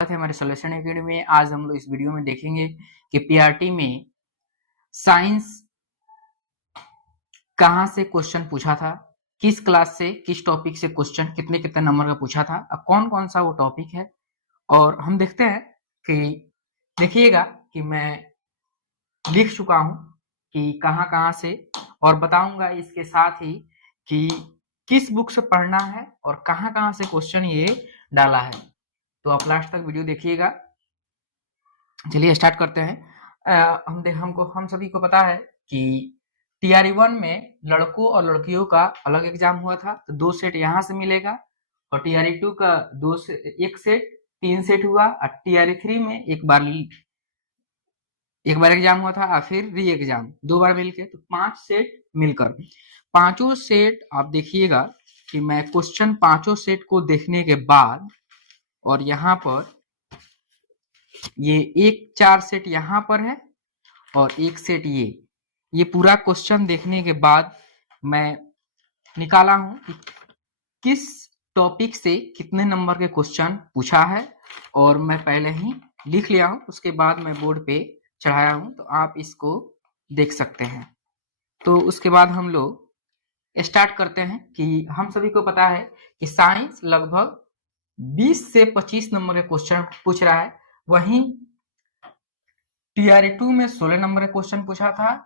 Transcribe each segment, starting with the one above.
है हमारे solution academy में। आज हम लोग इस वीडियो में देखेंगे कि पीआरटी में साइंस कहाँ से क्वेश्चन पूछा था, किस क्लास से किस टॉपिक से क्वेश्चन कितने कितने नंबर का पूछा था, अब कौन कौन सा वो टॉपिक है। और हम देखते हैं कि देखिएगा कि मैं लिख चुका हूँ कि कहाँ कहाँ से, और बताऊंगा इसके साथ ही कि किस बुक से पढ़ना है और कहाँ कहाँ से क्वेश्चन ये डाला है। तो आप लास्ट तक वीडियो देखिएगा। चलिए स्टार्ट करते हैं। हम सभी को पता है कि टीआरई 1 में लड़कों और लड़कियों का अलग एग्जाम हुआ था, तो 2 सेट यहाँ से मिलेगा, और टीआरई 2 का 1 सेट 3 सेट हुआ, और टीआरई 3 में एक बार एग्जाम हुआ था और फिर री एग्जाम 2 बार मिलके, तो 5 सेट मिलकर पांचों सेट आप देखिएगा कि मैं क्वेश्चन पांचों सेट को देखने के बाद, और यहाँ पर ये 4 सेट यहाँ पर है और 1 सेट ये पूरा क्वेश्चन देखने के बाद मैं निकाला हूं कि किस टॉपिक से कितने नंबर के क्वेश्चन पूछा है, और मैं पहले ही लिख लिया हूं, उसके बाद मैं बोर्ड पे चढ़ाया हूं, तो आप इसको देख सकते हैं। तो उसके बाद हम लोग स्टार्ट करते हैं कि हम सभी को पता है कि साइंस लगभग 20 से 25 नंबर के क्वेश्चन पूछ रहा है। वहीं टीआरई 2 में 16 नंबर का क्वेश्चन पूछा था,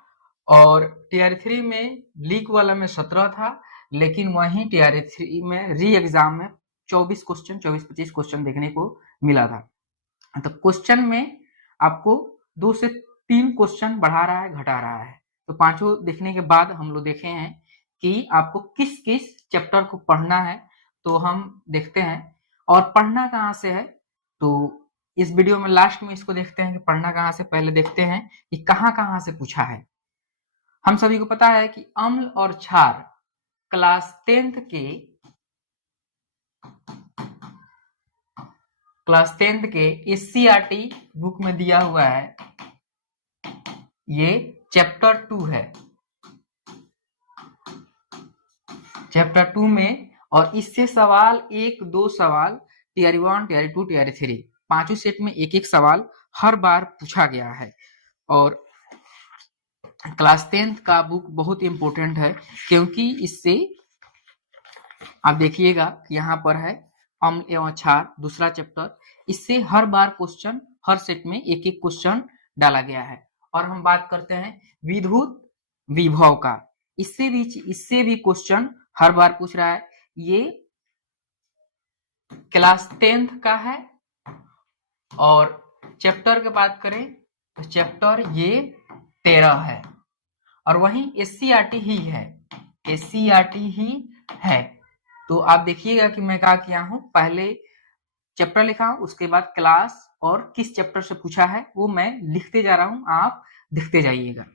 और टीआरई 3 में लीक वाला में 17 था, लेकिन वहीं टीआरई 3 में री एग्जाम में 24-25 क्वेश्चन देखने को मिला था। तो क्वेश्चन में आपको 2 से 3 क्वेश्चन बढ़ा रहा है, घटा रहा है। तो पांचों देखने के बाद हम लोग देखे हैं कि आपको किस किस चैप्टर को पढ़ना है, तो हम देखते हैं। और पढ़ना कहाँ से है, तो इस वीडियो में लास्ट में इसको देखते हैं कि पढ़ना कहाँ से। पहले देखते हैं कि कहाँ कहाँ से पूछा है। हम सभी को पता है कि अम्ल और क्षार क्लास 10th के एससीईआरटी बुक में दिया हुआ है। ये चैप्टर 2 है, चैप्टर 2 में, और इससे सवाल 1-2 सवाल टीआरई 1, टीआरई 2, टीआरई 3 पांचों सेट में एक एक सवाल हर बार पूछा गया है। और क्लास 10th का बुक बहुत इंपॉर्टेंट है, क्योंकि इससे आप देखिएगा कि यहाँ पर है अम्ल एवं क्षार दूसरा चैप्टर, इससे हर बार क्वेश्चन हर सेट में एक एक क्वेश्चन डाला गया है। और हम बात करते हैं विद्युत विभव का, इससे भी क्वेश्चन हर बार पूछ रहा है। ये क्लास 10th का है। और चैप्टर की बात करें तो चैप्टर ये 13 है, और वहीं एससीईआरटी ही है, एससीईआरटी ही है। तो आप देखिएगा कि मैं क्या किया हूं, पहले चैप्टर लिखा हूं, उसके बाद क्लास और किस चैप्टर से पूछा है वो मैं लिखते जा रहा हूं, आप दिखते जाइएगा।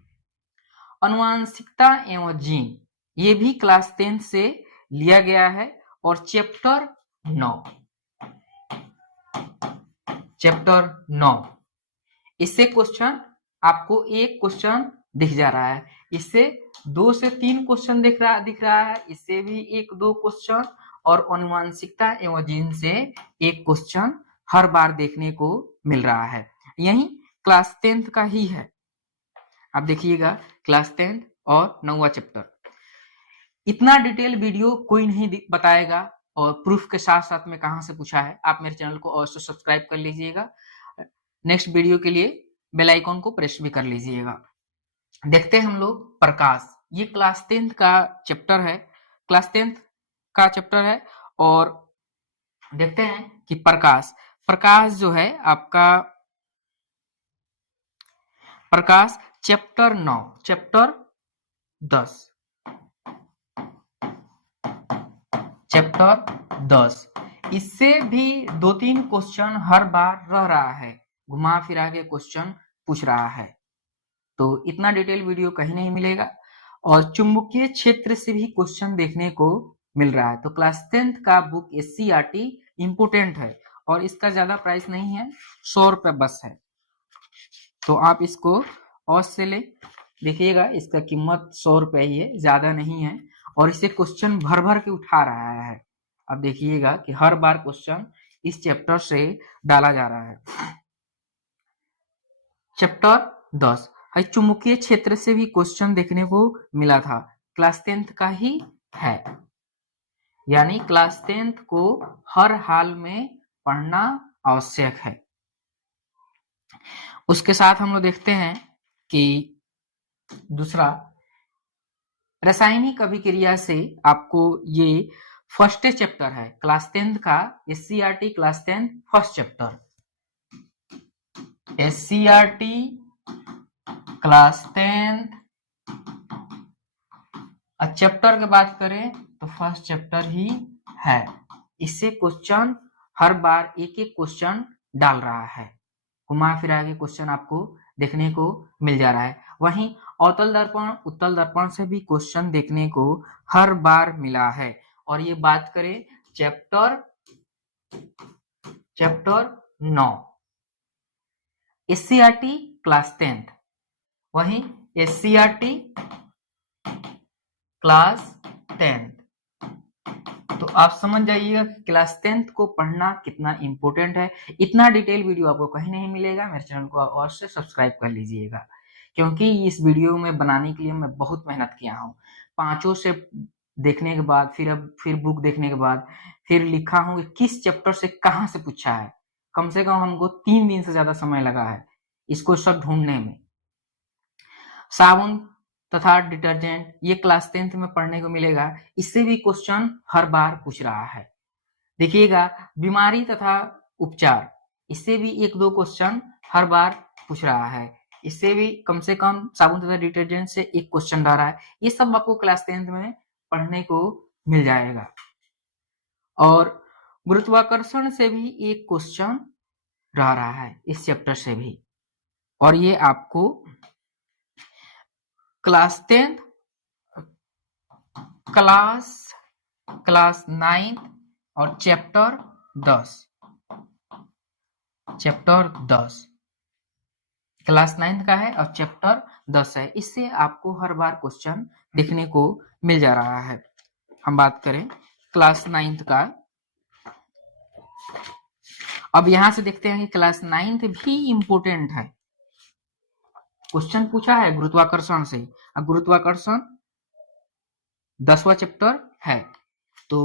अनुवांशिकता एवं जीन, ये भी क्लास 10 से लिया गया है, और चैप्टर 9 इससे क्वेश्चन आपको एक क्वेश्चन दिख जा रहा है, इससे 2 से 3 क्वेश्चन दिख रहा है, इससे भी 1-2 क्वेश्चन, और अनुवांशिकता एवं जीन से एक क्वेश्चन हर बार देखने को मिल रहा है। यही क्लास 10th का ही है। आप देखिएगा क्लास 10th और 9वां चैप्टर। इतना डिटेल वीडियो कोई नहीं बताएगा, और प्रूफ के साथ साथ में कहां से पूछा है। आप मेरे चैनल को अवश्य सब्सक्राइब कर लीजिएगा, नेक्स्ट वीडियो के लिए बेल आइकॉन को प्रेस भी कर लीजिएगा। देखते हैं हम लोग प्रकाश, ये क्लास 10th का चैप्टर है, क्लास 10th का चैप्टर है। और देखते हैं कि प्रकाश जो है आपका, प्रकाश चैप्टर 9 चैप्टर 10 इससे भी 2-3 क्वेश्चन हर बार रह रहा है, घुमा फिरा के क्वेश्चन पूछ रहा है। तो इतना डिटेल वीडियो कहीं नहीं मिलेगा, और चुंबकीय क्षेत्र से भी क्वेश्चन देखने को मिल रहा है। तो क्लास 10th का बुक एससीईआरटी इंपोर्टेंट है, और इसका ज्यादा प्राइस नहीं है, 100 रुपए बस है। तो आप इसको और से ले देखिएगा, इसका कीमत 100 रुपए ही है, ज्यादा नहीं है, और इसे क्वेश्चन भर भर के उठा रहा है। अब देखिएगा कि हर बार क्वेश्चन इस चैप्टर से डाला जा रहा है। चैप्टर 10 चुंबकीय क्षेत्र से भी क्वेश्चन देखने को मिला था, क्लास 10th का ही है, यानी क्लास 10th को हर हाल में पढ़ना आवश्यक है। उसके साथ हम लोग देखते हैं कि दूसरा रासायनिक अभिक्रिया से आपको ये फर्स्ट चैप्टर है क्लास 10th का, SCERT class 10th first chapter, SCERT class 10th। Chapter की बात करें तो फर्स्ट चैप्टर ही है। इससे क्वेश्चन हर बार एक एक क्वेश्चन डाल रहा है, घुमा फिरा के क्वेश्चन आपको देखने को मिल जा रहा है। वहीं अवतल दर्पण उत्तल दर्पण से भी क्वेश्चन देखने को हर बार मिला है। और ये बात करें चैप्टर 9 SCERT क्लास 10th, वहीं SCERT क्लास 10th। तो आप समझ जाइएगा कि क्लास 10th को पढ़ना कितना इंपॉर्टेंट है। इतना डिटेल वीडियो आपको कहीं नहीं मिलेगा, मेरे चैनल को अवश्य सब्सक्राइब कर लीजिएगा, क्योंकि इस वीडियो में बनाने के लिए मैं बहुत मेहनत किया हूँ। पांचों से देखने के बाद फिर बुक देखने के बाद फिर लिखा हूँ कि किस चैप्टर से कहाँ से पूछा है। कम से कम हमको 3 दिन से ज्यादा समय लगा है इसको सब ढूंढने में। साबुन तथा डिटर्जेंट ये क्लास 10th में पढ़ने को मिलेगा, इससे भी क्वेश्चन हर बार पूछ रहा है। देखिएगा बीमारी तथा उपचार, इससे भी 1-2 क्वेश्चन हर बार पूछ रहा है, इससे भी कम से कम साबुन तथा डिटर्जेंट से 1 क्वेश्चन रह रहा है। ये सब आपको क्लास 10th में पढ़ने को मिल जाएगा। और गुरुत्वाकर्षण से भी 1 क्वेश्चन रह रहा है इस चैप्टर से भी, और ये आपको क्लास 10th क्लास 9 और चैप्टर 10 क्लास 9 का है और चैप्टर 10 है। इससे आपको हर बार क्वेश्चन देखने को मिल जा रहा है। हम बात करें क्लास 9 का, अब यहां से देखते हैं कि क्लास 9 भी इंपोर्टेंट है। क्वेश्चन पूछा है गुरुत्वाकर्षण से, अब गुरुत्वाकर्षण 10वां चैप्टर है। तो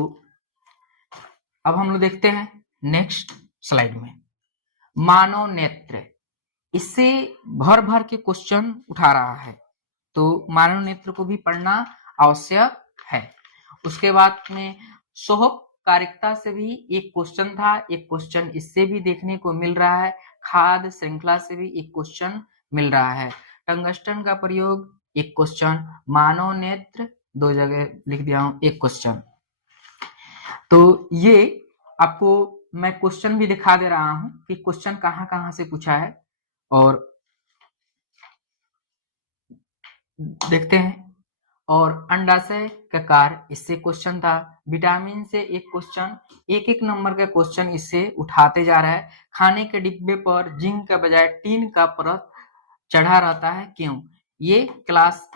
अब हम लोग देखते हैं नेक्स्ट स्लाइड में मानव नेत्र, इससे भर भर के क्वेश्चन उठा रहा है, तो मानव नेत्र को भी पढ़ना आवश्यक है। उसके बाद में सोहकारिकता से भी 1 क्वेश्चन था, 1 क्वेश्चन इससे भी देखने को मिल रहा है। खाद्य श्रृंखला से भी 1 क्वेश्चन मिल रहा है। टंगस्टन का प्रयोग 1 क्वेश्चन, मानव नेत्र 2 जगह लिख दिया हूं 1 क्वेश्चन। तो ये आपको मैं क्वेश्चन भी दिखा दे रहा हूं कि क्वेश्चन कहां कहां से पूछा है, और देखते हैं। और अंडाशय का कार्य, इससे क्वेश्चन था। विटामिन से 1 क्वेश्चन, 1-1 नंबर का क्वेश्चन इससे उठाते जा रहा है। खाने के डिब्बे पर जिंक के बजाय टीन का परत चढ़ा रहता है, क्यों? ये क्लास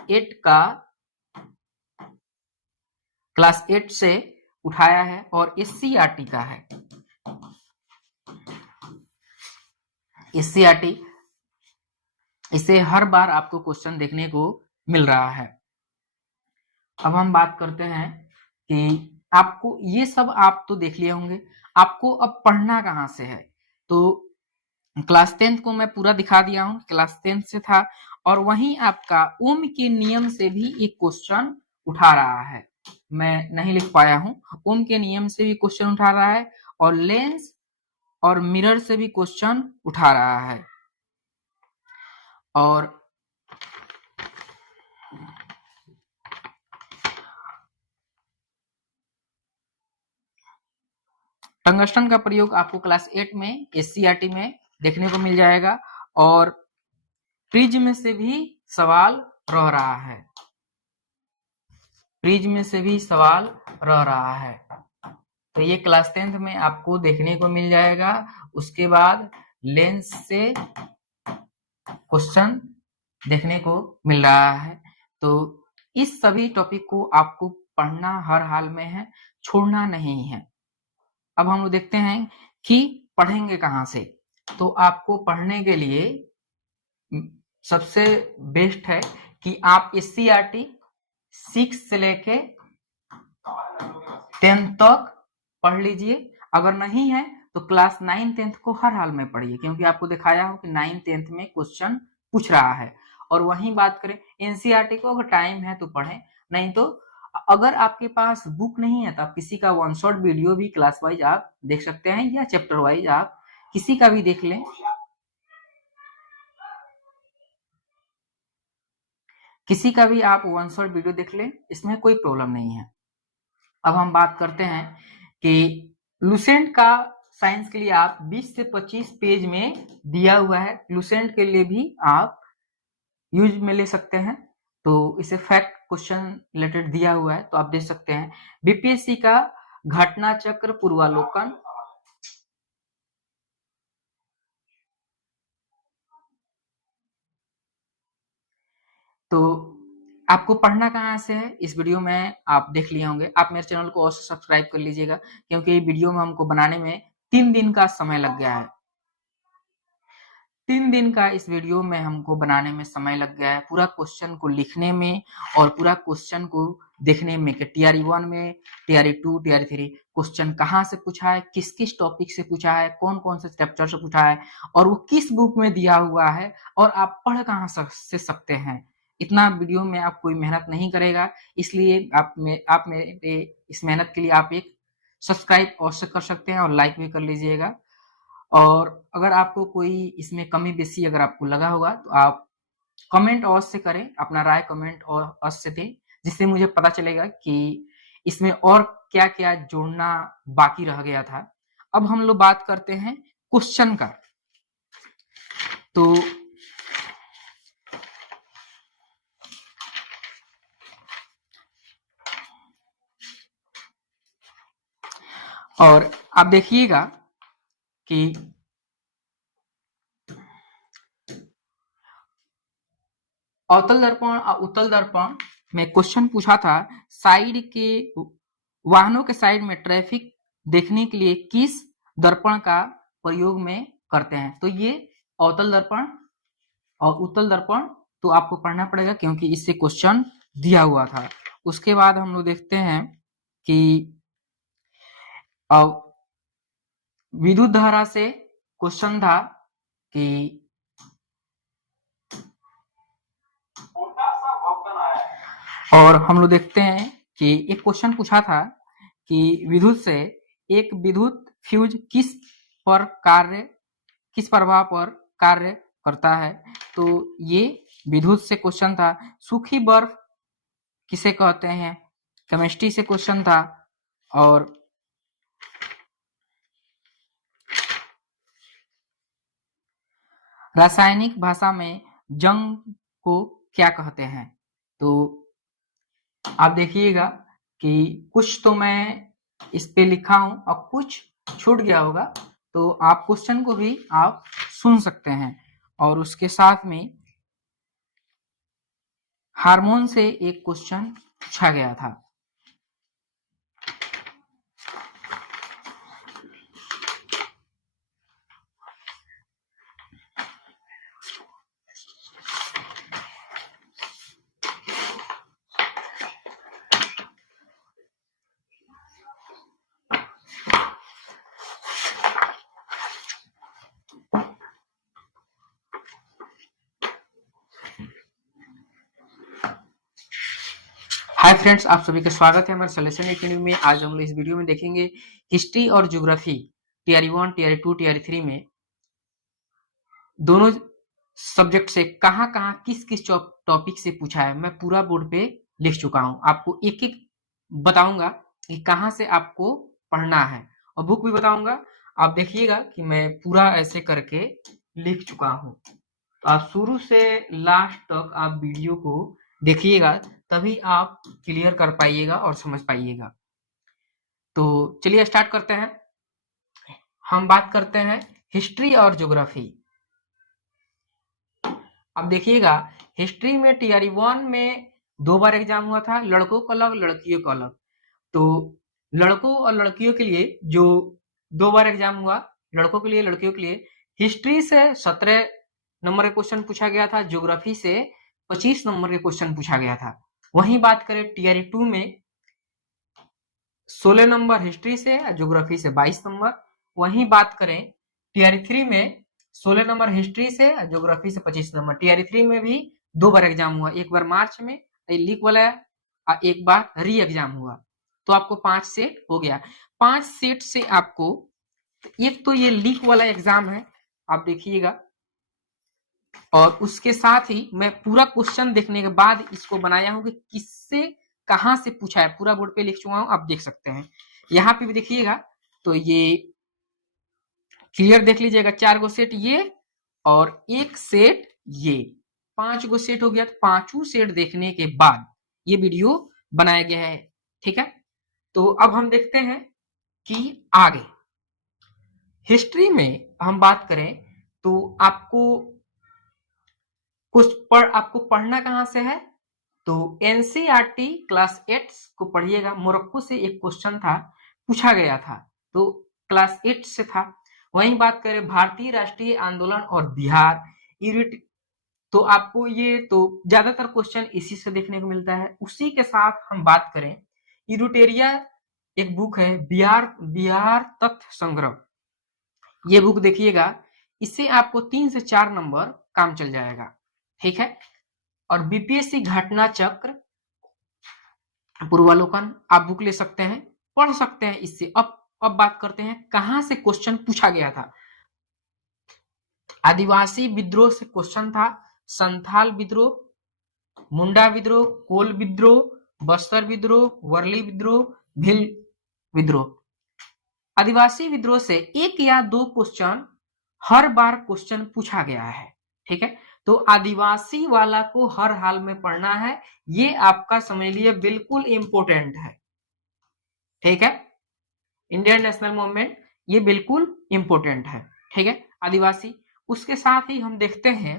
8 से उठाया है और SCERT का है। SCERT, इससे हर बार आपको क्वेश्चन देखने को मिल रहा है। अब हम बात करते हैं कि आपको ये सब आप तो देख लिए होंगे, आपको अब पढ़ना कहाँ से है। तो क्लास 10th को मैं पूरा दिखा दिया हूं, क्लास 10th से था। और वहीं आपका ओम के नियम से भी 1 क्वेश्चन उठा रहा है, मैं नहीं लिख पाया हूं। ओम के नियम से भी क्वेश्चन उठा रहा है, और लेंस और मिरर से भी क्वेश्चन उठा रहा है। और टंगस्टन का प्रयोग आपको क्लास 8 में SCERT में देखने को मिल जाएगा। और प्रिज्म से भी सवाल रह रहा है, प्रिज्म से भी सवाल रह रहा है, तो ये क्लास 10th में आपको देखने को मिल जाएगा। उसके बाद लेंस से क्वेश्चन देखने को मिल रहा है। तो इस सभी टॉपिक को आपको पढ़ना हर हाल में है, छोड़ना नहीं है। अब हम लोग देखते हैं कि पढ़ेंगे कहाँ से। तो आपको पढ़ने के लिए सबसे बेस्ट है कि आप SCERT 6 से लेके 10 तक पढ़ लीजिए। अगर नहीं है तो क्लास 9 10 को हर हाल में पढ़िए, क्योंकि आपको दिखाया हो कि 9 10 में क्वेश्चन पूछ रहा है। और वहीं बात करें NCERT को, अगर टाइम है तो पढ़ें, नहीं तो अगर आपके पास बुक नहीं है तो आप किसी का वन शॉट वीडियो भी क्लास वाइज आप देख सकते हैं, या चैप्टर वाइज आप किसी का भी देख लें। किसी का भी आप वन शॉट वीडियो देख लें, इसमें कोई प्रॉब्लम नहीं है। अब हम बात करते हैं कि लुसेंट का साइंस के लिए आप 20 से 25 पेज में दिया हुआ है, लुसेंट के लिए भी आप यूज में ले सकते हैं। तो इसे फैक्ट क्वेश्चन रिलेटेड दिया हुआ है, तो आप देख सकते हैं। बीपीएससी का घटना चक्र पूर्वालोकन, तो आपको पढ़ना कहाँ से है, इस वीडियो में आप देख लिए होंगे। आप मेरे चैनल को अवश्य सब्सक्राइब कर लीजिएगा, क्योंकि ये वीडियो में हमको बनाने में 3 दिन का समय लग गया है। 3 दिन का इस वीडियो में हमको बनाने में समय लग गया है, पूरा क्वेश्चन को लिखने में और पूरा क्वेश्चन को देखने में कि TRE 1 में, TRE 2, TRE 3 क्वेश्चन कहाँ से पूछा है, किस किस टॉपिक से पूछा है, कौन कौन से चैप्टर से पूछा है, और वो किस बुक में दिया हुआ है, और आप पढ़ कहाँ से सकते हैं। इतना वीडियो में आप कोई मेहनत नहीं करेगा, इसलिए आप मेरे इस मेहनत के लिए आप एक सब्सक्राइब अवश्य कर सकते हैं और लाइक भी कर लीजिएगा। और अगर आपको कोई इसमें कमी बेसी अगर आपको लगा होगा तो आप कमेंट अवश्य करें, अपना राय कमेंट और अवश्य दें, जिससे मुझे पता चलेगा कि इसमें और क्या क्या जोड़ना बाकी रह गया था। अब हम लोग बात करते हैं क्वेश्चन का। तो और आप देखिएगा कि अवतल दर्पण और उत्तल दर्पण में क्वेश्चन पूछा था, साइड के वाहनों के साइड में ट्रैफिक देखने के लिए किस दर्पण का प्रयोग में करते हैं। तो ये अवतल दर्पण और उत्तल दर्पण तो आपको पढ़ना पड़ेगा, क्योंकि इससे क्वेश्चन दिया हुआ था। उसके बाद हम लोग देखते हैं कि विद्युत धारा से क्वेश्चन था कि और हम लोग देखते हैं कि एक क्वेश्चन पूछा था कि विद्युत से एक विद्युत फ्यूज किस प्रभाव पर कार्य करता है। तो ये विद्युत से क्वेश्चन था। सूखी बर्फ किसे कहते हैं, केमिस्ट्री से क्वेश्चन था। और रासायनिक भाषा में जंग को क्या कहते हैं। तो आप देखिएगा कि कुछ तो मैं इस पे लिखा हूं और कुछ छूट गया होगा, तो आप क्वेश्चन को भी आप सुन सकते हैं। और उसके साथ में हार्मोन से एक क्वेश्चन पूछा गया था। हाय फ्रेंड्स, आप सभी का स्वागत है हमारे सॉल्यूशन एकेडमी में। आज हम लोग इस वीडियो में देखेंगे हिस्ट्री और ज्योग्राफी TRE 1, TRE 2, TRE 3 में दोनों सब्जेक्ट से कहां कहां किस किस टॉपिक से पूछा है। मैं पूरा बोर्ड पे लिख चुका हूं, आपको एक एक बताऊंगा कि कहां से आपको पढ़ना है, और बुक भी बताऊंगा। आप देखिएगा कि मैं पूरा ऐसे करके लिख चुका हूं। तो आप शुरू से लास्ट तक आप वीडियो को देखिएगा, तभी आप क्लियर कर पाइएगा और समझ पाइएगा। तो चलिए स्टार्ट करते हैं। हम बात करते हैं हिस्ट्री और ज्योग्राफी। अब देखिएगा, हिस्ट्री में TRE 1 में 2 बार एग्जाम हुआ था, लड़कों का अलग लड़कियों का अलग। तो लड़कों और लड़कियों के लिए जो 2 बार एग्जाम हुआ, लड़कों के लिए, लड़कियों के लिए हिस्ट्री से 17 नंबर का क्वेश्चन पूछा गया था, ज्योग्राफी से 25 नंबर के क्वेश्चन पूछा गया था। वहीं बात करें टीआरई 2 में 16 नंबर हिस्ट्री से, ज्योग्राफी से 22 नंबर। वहीं बात करें टीआरई 3 में 16 नंबर हिस्ट्री से, ज्योग्राफी से 25 नंबर। टीआरई 3 में भी 2 बार एग्जाम हुआ, एक बार मार्च में लीक वाला, एक बार री एग्जाम हुआ। तो आपको 5 सेट हो गया। 5 सेट से आपको, एक तो ये लीक वाला एग्जाम है, आप देखिएगा, और उसके साथ ही मैं पूरा क्वेश्चन देखने के बाद इसको बनाया हूं कि किससे कहां से पूछा है, पूरा बोर्ड पे लिख चुका हूं, आप देख सकते हैं। यहाँ पे भी देखिएगा तो ये क्लियर देख लीजिएगा, 4 गो सेट ये और 1 सेट ये, 5 गो सेट हो गया। तो 5 सेट देखने के बाद ये वीडियो बनाया गया है, ठीक है। तो अब हम देखते हैं कि आगे हिस्ट्री में हम बात करें तो आपको आपको पढ़ना कहां से है, तो एनसीईआरटी क्लास 8 को पढ़िएगा। मोरक्को से एक क्वेश्चन था, पूछा गया था, तो क्लास 8 से था। वहीं बात करें भारतीय राष्ट्रीय आंदोलन और बिहार, तो आपको ये तो ज्यादातर क्वेश्चन इसी से देखने को मिलता है। उसी के साथ हम बात करें इरुटेरिया, एक बुक है बिहार तथ्य संग्रह, ये बुक देखिएगा, इससे आपको 3 से 4 नंबर काम चल जाएगा, ठीक है। और बीपीएससी घटना चक्र पूर्वालोकन आप बुक ले सकते हैं, पढ़ सकते हैं इससे। अब बात करते हैं कहां से क्वेश्चन पूछा गया था। आदिवासी विद्रोह से क्वेश्चन था, संथाल विद्रोह, मुंडा विद्रोह, कोल विद्रोह, बस्तर विद्रोह, वर्ली विद्रोह, भील विद्रोह। आदिवासी विद्रोह से 1 या 2 क्वेश्चन हर बार क्वेश्चन पूछा गया है, ठीक है। तो आदिवासी वाला को हर हाल में पढ़ना है, ये आपका समझ लिए बिल्कुल इंपोर्टेंट है, ठीक है। इंडियन नेशनल मूवमेंट ये बिल्कुल इंपोर्टेंट है, ठीक है, आदिवासी। उसके साथ ही हम देखते हैं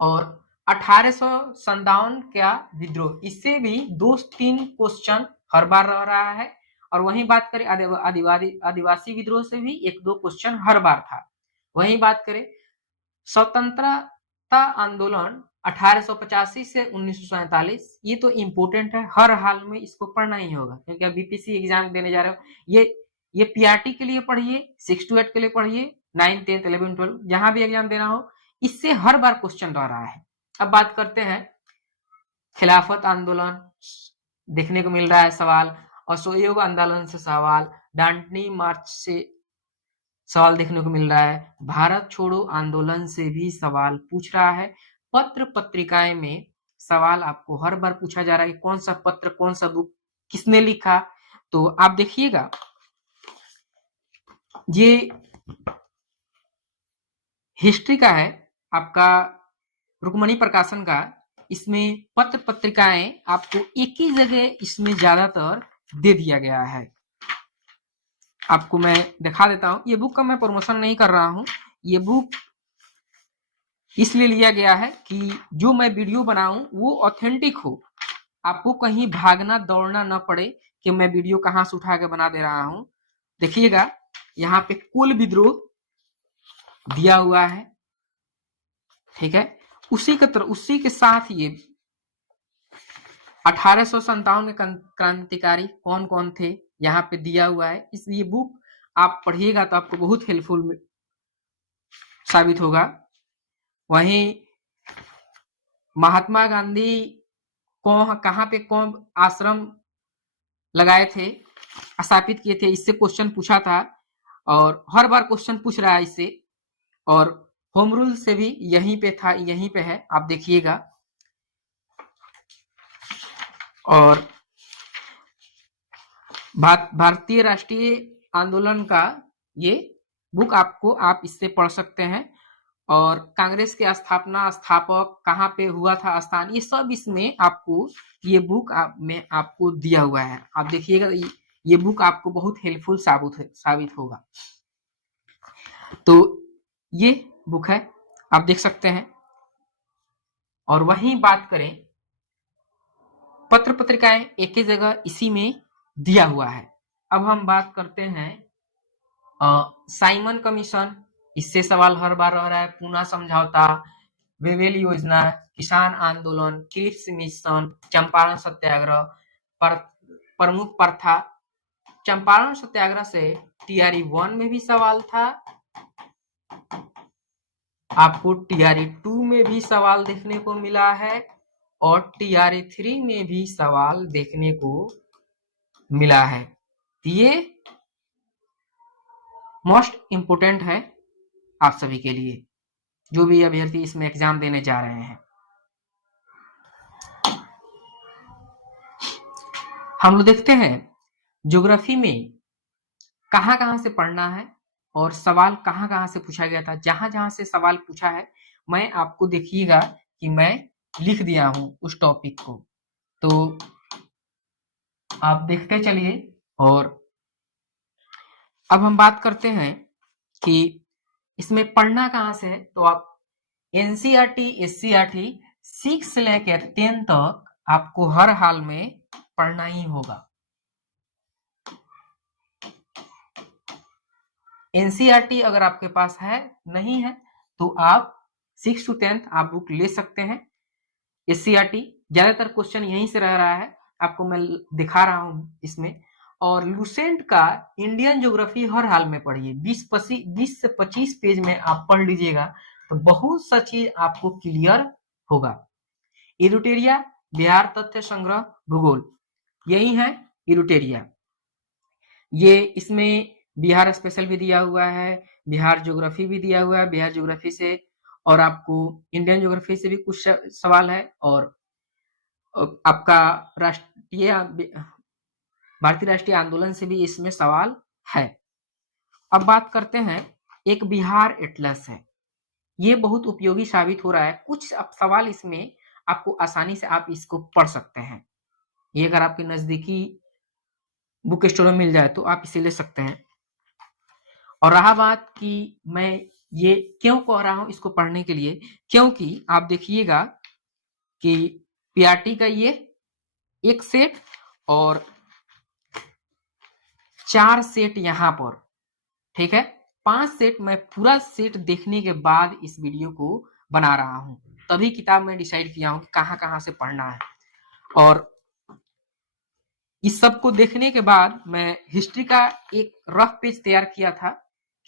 और 1857 का विद्रोह, इससे भी 2-3 क्वेश्चन हर बार रह रहा है। और वहीं बात करें आदिवासी विद्रोह से भी 1-2 क्वेश्चन हर बार था। वहीं बात करें स्वतंत्रता आंदोलन 1885 से 1947, ये तो इंपोर्टेंट है, हर हाल में इसको पढ़ना ही होगा, क्योंकि आप बीपीएससी एग्जाम देने जा रहे हो। ये पीआरटी के लिए पढ़िए, 6 to 8 के लिए पढ़िए, 9, 10, 11, 12 जहां भी एग्जाम देना हो, इससे हर बार क्वेश्चन रह रहा है। अब बात करते हैं खिलाफत आंदोलन, देखने को मिल रहा है सवाल, असहयोग आंदोलन से सवाल, डांडनी मार्च से सवाल देखने को मिल रहा है, भारत छोड़ो आंदोलन से भी सवाल पूछ रहा है। पत्र पत्रिकाएं में सवाल आपको हर बार पूछा जा रहा है, कौन सा पत्र, कौन सा बुक, किसने लिखा। तो आप देखिएगा, ये हिस्ट्री का है आपका, रुक्मणी प्रकाशन का। इसमें पत्र पत्रिकाएं आपको एक ही जगह इसमें ज्यादातर दे दिया गया है। आपको मैं दिखा देता हूं, ये बुक का मैं प्रमोशन नहीं कर रहा हूं, ये बुक इसलिए लिया गया है कि जो मैं वीडियो बनाऊं वो ऑथेंटिक हो, आपको कहीं भागना दौड़ना ना पड़े कि मैं वीडियो कहां से उठा के बना दे रहा हूं। देखिएगा यहाँ पे कुल विद्रोह दिया हुआ है, ठीक है। उसी के साथ ये 1857 के क्रांतिकारी कौन कौन थे यहाँ पे दिया हुआ है। इसलिए बुक आप पढ़िएगा तो आपको बहुत हेल्पफुल साबित होगा। वहीं महात्मा गांधी कहां पे कौन आश्रम लगाए थे, स्थापित किए थे, इससे क्वेश्चन पूछा था और हर बार क्वेश्चन पूछ रहा है इससे। और होम रूल से भी यहीं पे था, यहीं पे है, आप देखिएगा। और भारतीय राष्ट्रीय आंदोलन का ये बुक आपको, आप इससे पढ़ सकते हैं। और कांग्रेस के स्थापक कहाँ पे हुआ था स्थान, ये सब इसमें आपको ये बुक में आपको दिया हुआ है। आप देखिएगा ये बुक आपको बहुत हेल्पफुल साबित होगा। तो ये बुक है, आप देख सकते हैं। और वहीं बात करें पत्र पत्रिकाएं एक ही जगह इसी में दिया हुआ है। अब हम बात करते हैं साइमन कमीशन, इससे सवाल हर बार रह रहा है। पूना समझौता, वेवेल योजना, किसान आंदोलन, क्रिप्स मिशन, चंपारण सत्याग्रह, प्रमुख प्रथा। चंपारण सत्याग्रह से टीआरई 1 में भी सवाल था, आपको टीआरई 2 में भी सवाल देखने को मिला है और टीआरई 3 में भी सवाल देखने को मिला है। ये मोस्ट इंपोर्टेंट है आप सभी के लिए, जो भी अभ्यर्थी इसमें एग्जाम देने जा रहे हैं। हम लोग देखते हैं ज्योग्राफी में कहां से पढ़ना है और सवाल कहां से पूछा गया था। जहां से सवाल पूछा है मैं आपको देखिएगा कि मैं लिख दिया हूं उस टॉपिक को, तो आप देखते चलिए। और अब हम बात करते हैं कि इसमें पढ़ना कहां से है, तो आप एनसीईआरटी, एससीईआरटी 6 से लेकर 10 तक आपको हर हाल में पढ़ना ही होगा। एनसीईआरटी अगर आपके पास है नहीं है तो आप 6 to 10 आप बुक ले सकते हैं। एससीईआरटी ज्यादातर क्वेश्चन यहीं से रह रहा है, आपको मैं दिखा रहा हूं इसमें। और लुसेंट का इंडियन ज्योग्राफी हर हाल में पढ़िए, 20 से 25 पेज में आप पढ़ लीजिएगा तो बहुत सा चीज आपको क्लियर होगा। इरुटेरिया, बिहार तथ्य संग्रह, भूगोल, यही है इरुटेरिया। ये इसमें बिहार स्पेशल भी दिया हुआ है, बिहार ज्योग्राफी भी दिया हुआ है, बिहार ज्योग्राफी से और आपको इंडियन ज्योग्राफी से भी कुछ सवाल है और आपका भारतीय राष्ट्रीय आंदोलन से भी इसमें सवाल है। अब बात करते हैं, एक बिहार एटलस है, ये बहुत उपयोगी साबित हो रहा है। कुछ सवाल इसमें आपको आसानी से आप इसको पढ़ सकते हैं। ये अगर आपके नजदीकी बुक स्टोर में मिल जाए तो आप इसे ले सकते हैं। और रहा बात कि मैं ये क्यों कह रहा हूं इसको पढ़ने के लिए, क्योंकि आप देखिएगा कि पीआरटी का ये एक सेट और 4 सेट यहां पर, ठीक है, 5 सेट। मैं पूरा सेट देखने के बाद इस वीडियो को बना रहा हूं, तभी किताब में डिसाइड किया हूं कहां से पढ़ना है। और इस सब को देखने के बाद मैं हिस्ट्री का एक रफ पेज तैयार किया था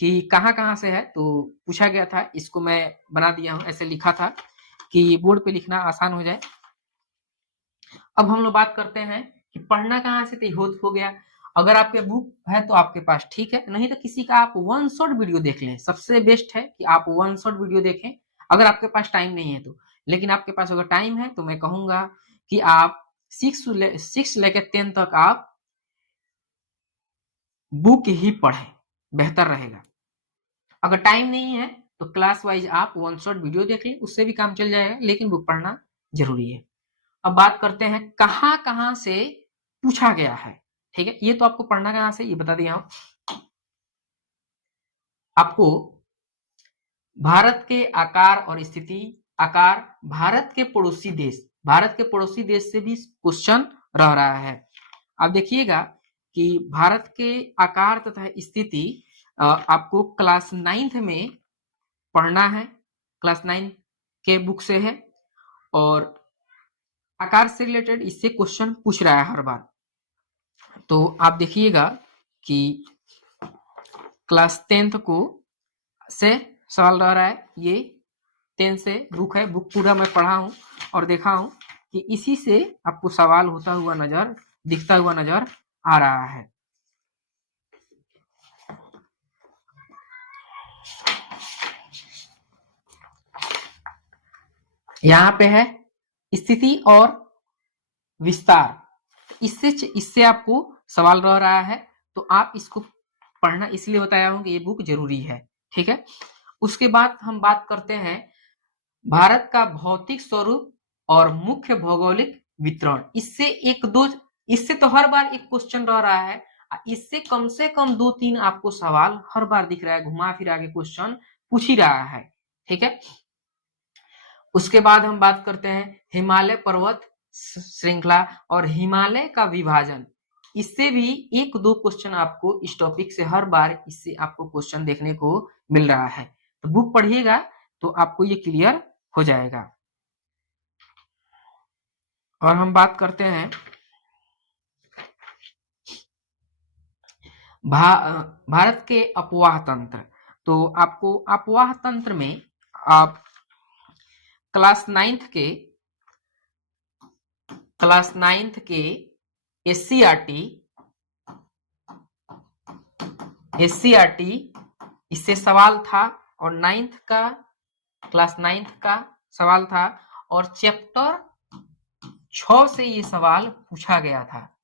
कि कहां से है, तो पूछा गया था, इसको मैं बना दिया हूं। ऐसे लिखा था कि बोर्ड पे लिखना आसान हो जाए। अब हम लोग बात करते हैं कि पढ़ना कहां से, तो हो गया। अगर आपके बुक है तो आपके पास ठीक है, नहीं तो किसी का आप वन शॉट वीडियो देख लें। सबसे बेस्ट है कि आप वन शॉट वीडियो देखें अगर आपके पास टाइम नहीं है तो। लेकिन आपके पास अगर टाइम है तो मैं कहूंगा कि आप 6 लेकर 10 तक आप बुक ही पढ़ें, बेहतर रहेगा। अगर टाइम नहीं है तो क्लास वाइज आप वन शॉट वीडियो देख लें, उससे भी काम चल जाएगा, लेकिन बुक पढ़ना जरूरी है। अब बात करते हैं कहां से पूछा गया है, ठीक है। ये तो आपको पढ़ना कहां से ये बता दिया हूं। आपको भारत के आकार और स्थिति, आकार भारत के पड़ोसी देश से भी क्वेश्चन रह रहा है। आप देखिएगा कि भारत के आकार तथा स्थिति आपको क्लास 9th में पढ़ना है, क्लास 9 के बुक से है। और आकार से रिलेटेड इससे क्वेश्चन पूछ रहा है हर बार, तो आप देखिएगा कि क्लास 10th को से सवाल रह रहा है। ये 10 से बुक है, बुक पूरा मैं पढ़ा हूं और देखा हूं कि इसी से आपको सवाल दिखता हुआ नजर आ रहा है। यहां पे है स्थिति और विस्तार, इससे आपको सवाल रह रहा है, तो आप इसको पढ़ना इसलिए बताया हूं कि ये बुक जरूरी है, ठीक है। उसके बाद हम बात करते हैं भारत का भौतिक स्वरूप और मुख्य भौगोलिक वितरण। इससे तो हर बार एक क्वेश्चन रह रहा है, इससे कम से कम 2-3 आपको सवाल हर बार दिख रहा है, घुमा फिरा के क्वेश्चन पूछ ही रहा है, ठीक है। उसके बाद हम बात करते हैं हिमालय पर्वत श्रृंखला और हिमालय का विभाजन। इससे भी एक दो क्वेश्चन आपको इस टॉपिक से हर बार इससे आपको क्वेश्चन देखने को मिल रहा है। तो बुक पढ़िएगा तो आपको ये क्लियर हो जाएगा। और हम बात करते हैं भारत के अपवाह तंत्र। तो आपको अपवाह तंत्र में आप क्लास नाइन्थ के एससीईआरटी इससे सवाल था और क्लास नाइन्थ का सवाल था और चैप्टर 6 से ये सवाल पूछा गया था।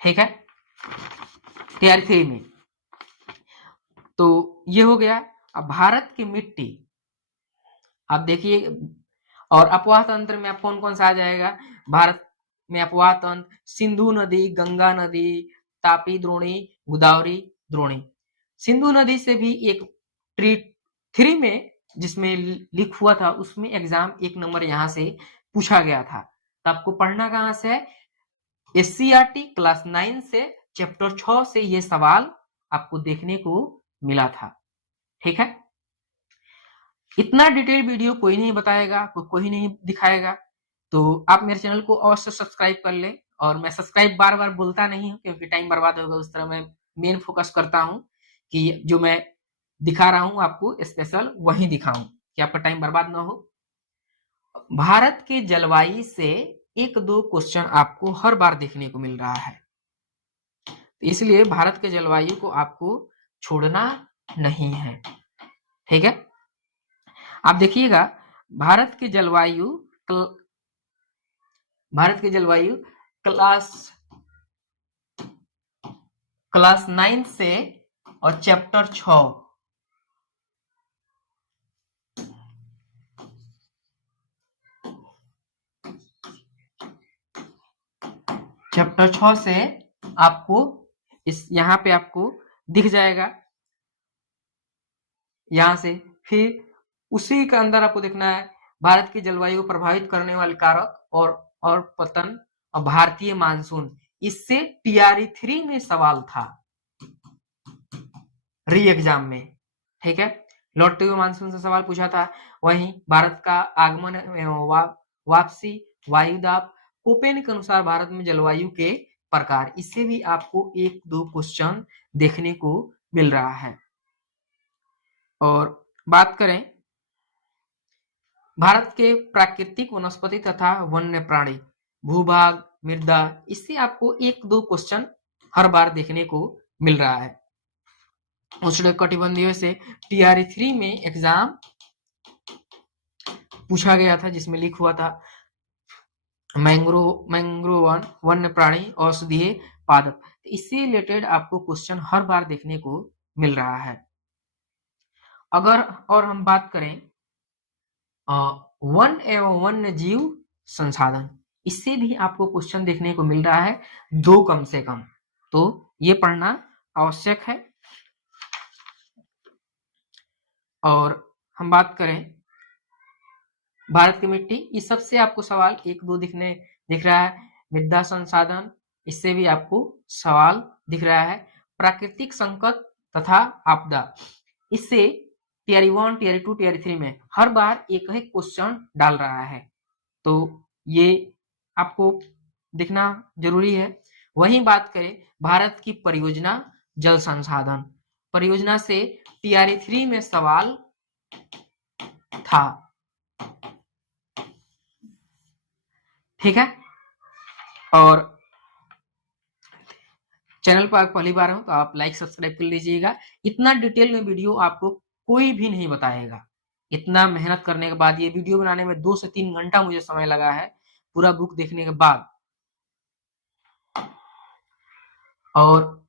ठीक है, तैयारी 3 में। तो ये हो गया। अब भारत की मिट्टी आप देखिए, और अपवाह तंत्र में आप कौन कौन सा आ जाएगा भारत में अपवाह तंत्र? सिंधु नदी, गंगा नदी, तापी द्रोणी, गोदावरी द्रोणी। सिंधु नदी से भी एक ट्रीट 3 में जिसमें लिख हुआ था उसमें एग्जाम 1 नंबर यहाँ से पूछा गया था। तो आपको पढ़ना कहाँ से है? एससीईआरटी क्लास 9 से चैप्टर 6 से ये सवाल आपको देखने को मिला था। ठीक है, इतना डिटेल वीडियो कोई नहीं बताएगा, कोई नहीं दिखाएगा। तो आप मेरे चैनल को अवश्य सब्सक्राइब कर ले। और मैं सब्सक्राइब बार बार बोलता नहीं हूँ क्योंकि टाइम बर्बाद होगा, उस तरह मैं मेन फोकस करता हूँ कि जो मैं दिखा रहा हूँ आपको स्पेशल वही दिखाऊं कि आपका टाइम बर्बाद ना हो। भारत के जलवायु से एक दो क्वेश्चन आपको हर बार देखने को मिल रहा है, इसलिए भारत के जलवायु को आपको छोड़ना नहीं है। ठीक है, आप देखिएगा भारत के जलवायु क्लास 9 से और चैप्टर 6 से आपको यहाँ पे आपको दिख जाएगा। यहाँ से फिर उसी के अंदर आपको देखना है भारत की जलवायु को प्रभावित करने वाले कारक और पतन और भारतीय मानसून। इससे टीआरई 3 में सवाल था री एग्जाम में। ठीक है, लौटते हुए मानसून से सवाल पूछा था। वहीं भारत का आगमन वापसी, वायुदाब, कोपेन के अनुसार भारत में जलवायु के प्रकार, इससे भी आपको एक दो क्वेश्चन देखने को मिल रहा है। और बात करें भारत के प्राकृतिक वनस्पति तथा वन्य प्राणी, भूभाग, मृदा, इससे आपको एक दो क्वेश्चन हर बार देखने को मिल रहा है। उष्णकटिबंधीय से टीआरई 3 में एग्जाम पूछा गया था जिसमें लिखा हुआ था मैंग्रोव वन्य प्राणी औषधीय पादप। इससे रिलेटेड आपको क्वेश्चन हर बार देखने को मिल रहा है। अगर और हम बात करें वन एवं वन्य जीव संसाधन, इससे भी आपको क्वेश्चन देखने को मिल रहा है 2 कम से कम। तो ये पढ़ना आवश्यक है। और हम बात करें भारत की मिट्टी, इस सबसे आपको सवाल 1-2 दिख रहा है। मृदा संसाधन, इससे भी आपको सवाल दिख रहा है। प्राकृतिक संकट तथा आपदा, इससे टीआरई 1, टीआरई 2, टीआरई 3 में हर बार एक ही क्वेश्चन डाल रहा है, तो ये आपको दिखना जरूरी है। वहीं बात करें भारत की परियोजना जल संसाधन, परियोजना से टीआरई 3 में सवाल था। ठीक है, और चैनल पर पहली बार हो तो आप लाइक सब्सक्राइब कर लीजिएगा। इतना डिटेल में वीडियो आपको कोई भी नहीं बताएगा। इतना मेहनत करने के बाद ये वीडियो बनाने में 2 से 3 घंटा मुझे समय लगा है पूरा बुक देखने के बाद। और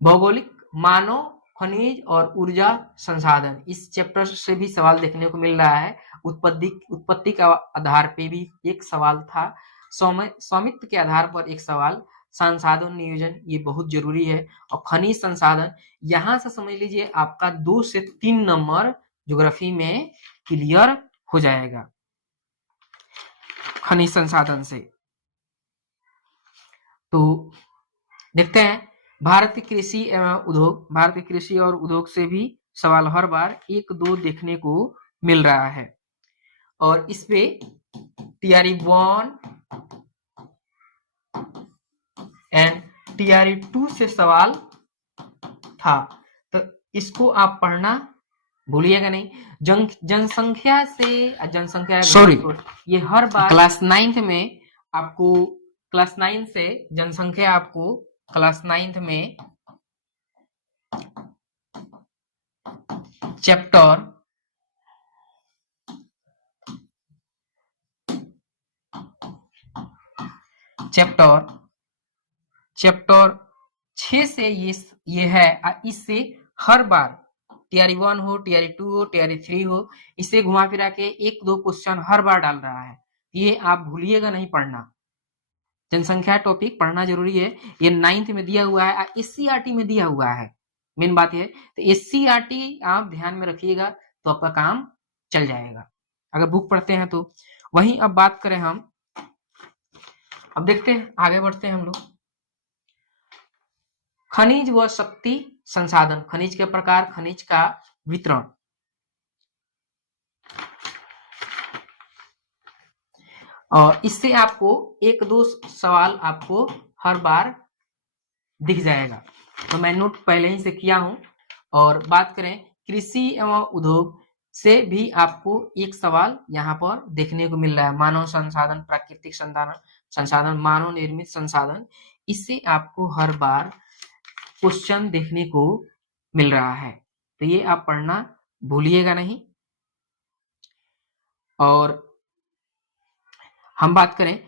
भौगोलिक, मानव, खनिज और ऊर्जा संसाधन, इस चैप्टर से भी सवाल देखने को मिल रहा है। उत्पत्ति का आधार पे भी एक सवाल था, स्वामित्व के आधार पर एक सवाल, संसाधन नियोजन, ये बहुत जरूरी है। और खनिज संसाधन, यहां से समझ लीजिए आपका 2 से 3 नंबर ज्योग्राफी में क्लियर हो जाएगा खनिज संसाधन से। तो देखते हैं भारतीय कृषि एवं उद्योग, भारतीय कृषि और उद्योग से भी सवाल हर बार 1-2 देखने को मिल रहा है और इसपे टीआरई 1 एंड टीआरई 2 से सवाल था, तो इसको आप पढ़ना भूलिएगा नहीं। जनसंख्या से जनसंख्या सॉरी ये हर बार क्लास 9th में आपको, क्लास 9 से जनसंख्या आपको क्लास 9th में चैप्टर 6 से ये है। इससे हर बार टीआरई 1 हो, टीआरई 2 हो, टीआरई 3 हो, इसे घुमा फिरा के 1-2 क्वेश्चन हर बार डाल रहा है। ये आप भूलिएगा नहीं पढ़ना। जनसंख्या टॉपिक पढ़ना जरूरी है। ये 9th में दिया हुआ है, एससीईआरटी में दिया हुआ है। मेन बात है तो एससीईआरटी आप ध्यान में रखिएगा तो आपका काम चल जाएगा अगर बुक पढ़ते हैं तो। वहीं अब बात करें हम, अब देखते हैं, आगे बढ़ते हैं हम लोग। खनिज व शक्ति संसाधन, खनिज के प्रकार, खनिज का वितरण। और इससे आपको 1-2 सवाल आपको हर बार दिख जाएगा, तो मैं नोट पहले ही से किया हूं। और बात करें कृषि एवं उद्योग से भी आपको एक सवाल यहाँ पर देखने को मिल रहा है, मानव संसाधन, प्राकृतिक संसाधन, मानव निर्मित संसाधन। इससे आपको हर बार क्वेश्चन देखने को मिल रहा है, तो ये आप पढ़ना भूलिएगा नहीं। और हम बात करें